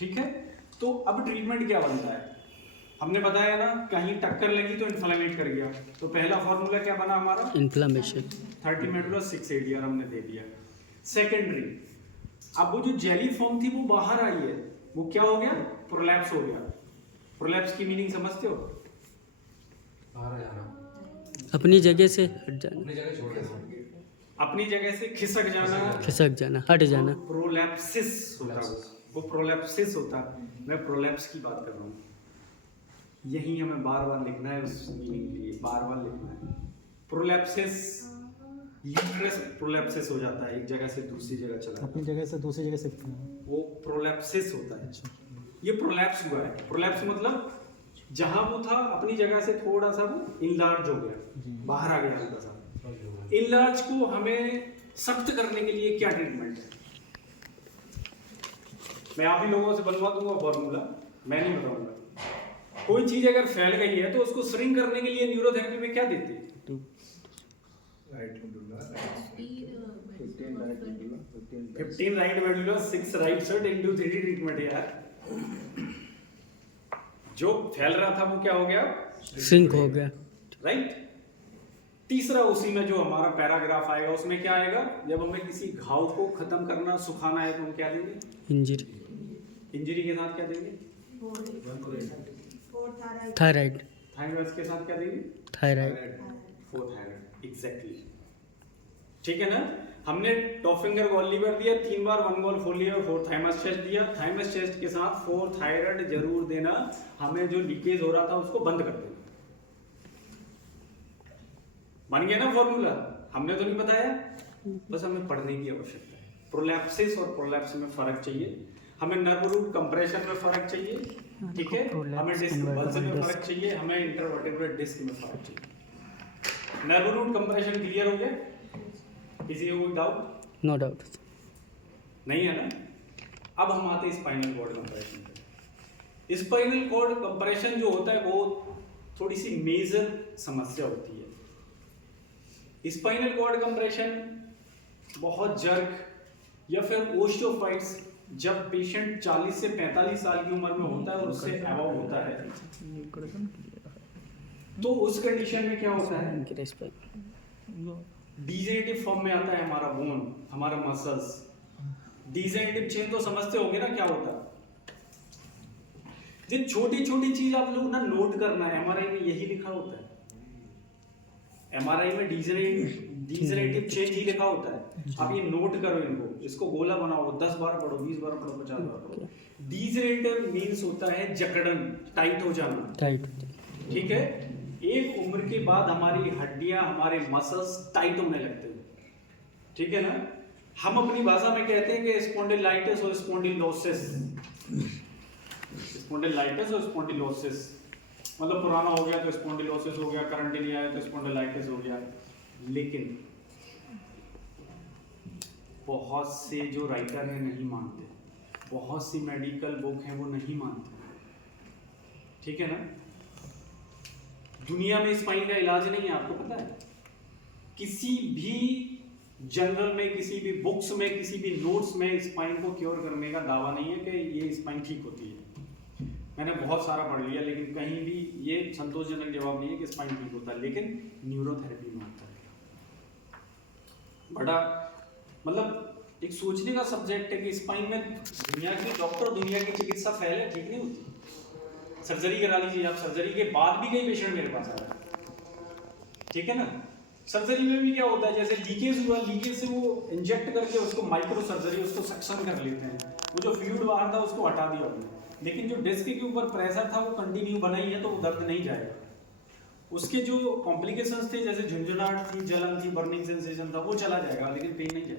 ठीक है, तो अब ट्रीटमेंट क्या बनता है? हमने बताया ना, कहीं टक्कर लगी तो इन्फ्लेमेट कर गया, तो पहला फॉर्मूला क्या बना हमारा? इन्फ्लेमेशन। 30 मेडुलस 6 ADR हमने दे दिया। सेकेंडरी, अब वो जो जेली फॉर्म थी वो बाहर आई है, वो क्या हो गया? प्रोलैप्स हो गया। प्रोलैप्स की मीनिंग समझते हो? अपनी जगह से हट जाना, अपनी जगह से खिसक जाना, खिसक जाना, हट जाना। प्रोलैप्सिस होता है वो प्रोलैप्सिस होता है। मैं प्रोलैप्स की बात कर रहा हूँ। यही हमें बार बार लिखना है, उस मीनिंग के लिए बार बार लिखना है। प्रोलैप्सिस, यूट्रस प्रोलैप्सिस हो जाता है, एक जगह से दूसरी जगह चला, अपनी जगह से दूसरी जगह शिफ्ट करना। वो प्रोलैप्सिस होता है। ये प्रोलैप्स हुआ है। प्रोलैप्स मतलब जहां वो था अपनी जगह से थोड़ा सा वो इनलार्ज हो गया, बाहर आ गया हल्का सा। इनलार्ज को हमें सख्त करने के लिए क्या ट्रीटमेंट है? मैं आप ही लोगों से बनवा दूंगा फॉर्मूला, मैं नहीं बताऊंगा। कोई चीज अगर फैल गई है तो उसको श्रिंक करने के लिए न्यूरोथेरेपी में क्या देते हैं? 15 right medulla, 6 right shirt into 3D treatment है यार। जो फैल रहा था वो क्या हो गया? सिंक हो गया। राइट। तीसरा, उसी में जो हमारा पैराग्राफ आएगा उसमें क्या आएगा? जब हमें किसी घाव को खत्म करना, सुखाना है तो हम क्या देंगे? इंजरी। इंजरी के साथ क्या देंगे? थायराइड। थायराइड के साथ क्या देंगे? थायराइड। Thyroid, exactly. ठीक है ना? हमने टॉप फिंगर गॉल लीवर दिया 3 बार, 1 gall four liver, 4 thymus chest दिया। थाइमस चेस्ट के साथ 4 थायराइड जरूर देना। हमें जो लीकेज हो रहा था उसको बंद कर देना। बन गया ना फॉर्मूला? हमने तो नहीं बताया, बस हमें पढ़ने की आवश्यकता है। प्रोलैप्सिस और प्रोलैप्स में फर्क चाहिए, हमें नर्व रूट कंप्रेशन में फर्क चाहिए, ठीक है, हमें डिस्क बल्ज में फर्क चाहिए, हमें इंटरवर्टिब्रल डिस्क में फर्क चाहिए। नर्व रूट कंप्रेशन क्लियर हो गया? किसी को कोई डाउट? No doubt. नहीं है ना? अब हम आते हैं स्पाइनल कॉर्ड कंप्रेशन पे। स्पाइनल कॉर्ड कंप्रेशन जो होता है वो थोड़ी सी मेजर समस्या होती है। स्पाइनल कॉर्ड कंप्रेशन बहुत जर्क या फिर ओस्टियोफाइट्स, जब पेशेंट 40 से 45 साल की उम्र में होता है और उससे अबव होता है, तो उस कंडीशन में क्या होता है? डीजेनेरेटिव फॉर्म में आता है हमारा बोन, हमारा मसल्स। डीजेनेरेटिव चेन तो समझते होंगे ना क्या होता है? ये छोटी छोटी चीज आप लोग ना नोट करना है। एमआरआई में यही लिखा होता है। एमआरआई में डीजेनेरेटिव चेन ही लिखा होता है। आप ये नोट करो, इनको, इसको गोला बनाओ, 10 बार पढ़ो, 20 बार पढ़ो, 50 बार पढ़ो। डीजेनेरेटिव मीन्स होता है जकड़न, टाइट हो जाना। टाइट। ठीक है, एक उम्र के बाद हमारी हड्डियां, हमारे मसल्स टाइट होने लगते हैं। ठीक है ना? हम अपनी भाषा में कहते हैं कि स्पॉन्डिलाइटिस और स्पॉन्डिलोसिस। स्पॉन्डिलाइटिस और स्पॉन्डिलोसिस मतलब पुराना हो गया तो स्पॉन्डिलोसिस हो गया, करंट नहीं आया तो स्पॉन्डिलाइटिस हो गया। लेकिन बहुत से जो राइटर हैं नहीं मानते, बहुत सी मेडिकल बुक हैं वो नहीं मानते। ठीक है ना? दुनिया में स्पाइन का इलाज नहीं है, आपको पता है? किसी भी जर्नल में, किसी भी बुक्स में, किसी भी नोट्स में स्पाइन को क्योर करने का दावा नहीं है कि ये स्पाइन ठीक होती है। मैंने बहुत सारा पढ़ लिया, लेकिन कहीं भी ये संतोषजनक जवाब नहीं है कि स्पाइन ठीक होता है। लेकिन न्यूरोथेरेपी में आता है। बड़ा मतलब एक सोचने का सब्जेक्ट है कि स्पाइन में दुनिया की डॉक्टर, दुनिया की चिकित्सा फैले, ठीक नहीं होती। सर्जरी करा लीजिए आप, सर्जरी के बाद भी कई पेशेंट मेरे पास आ रहा है। ठीक है ना? सर्जरी में भी क्या होता है, जैसे लीकेज हुआ, लीकेज से वो इंजेक्ट करके उसको माइक्रो सर्जरी, उसको सक्शन कर लेते हैं, वो जो फ्लूइड बाहर था उसको हटा दिया उन्होंने। लेकिन जो डिस्क के ऊपर प्रेशर था वो कंटिन्यू बना ही है, तो वो दर्द नहीं जाएगा। उसके जो कॉम्प्लिकेशंस थे, जैसे झुंझुनाहट थी, जलन थी, बर्निंग सेंसेशन था, वो चला जाएगा, लेकिन पेन नहीं जाएगा।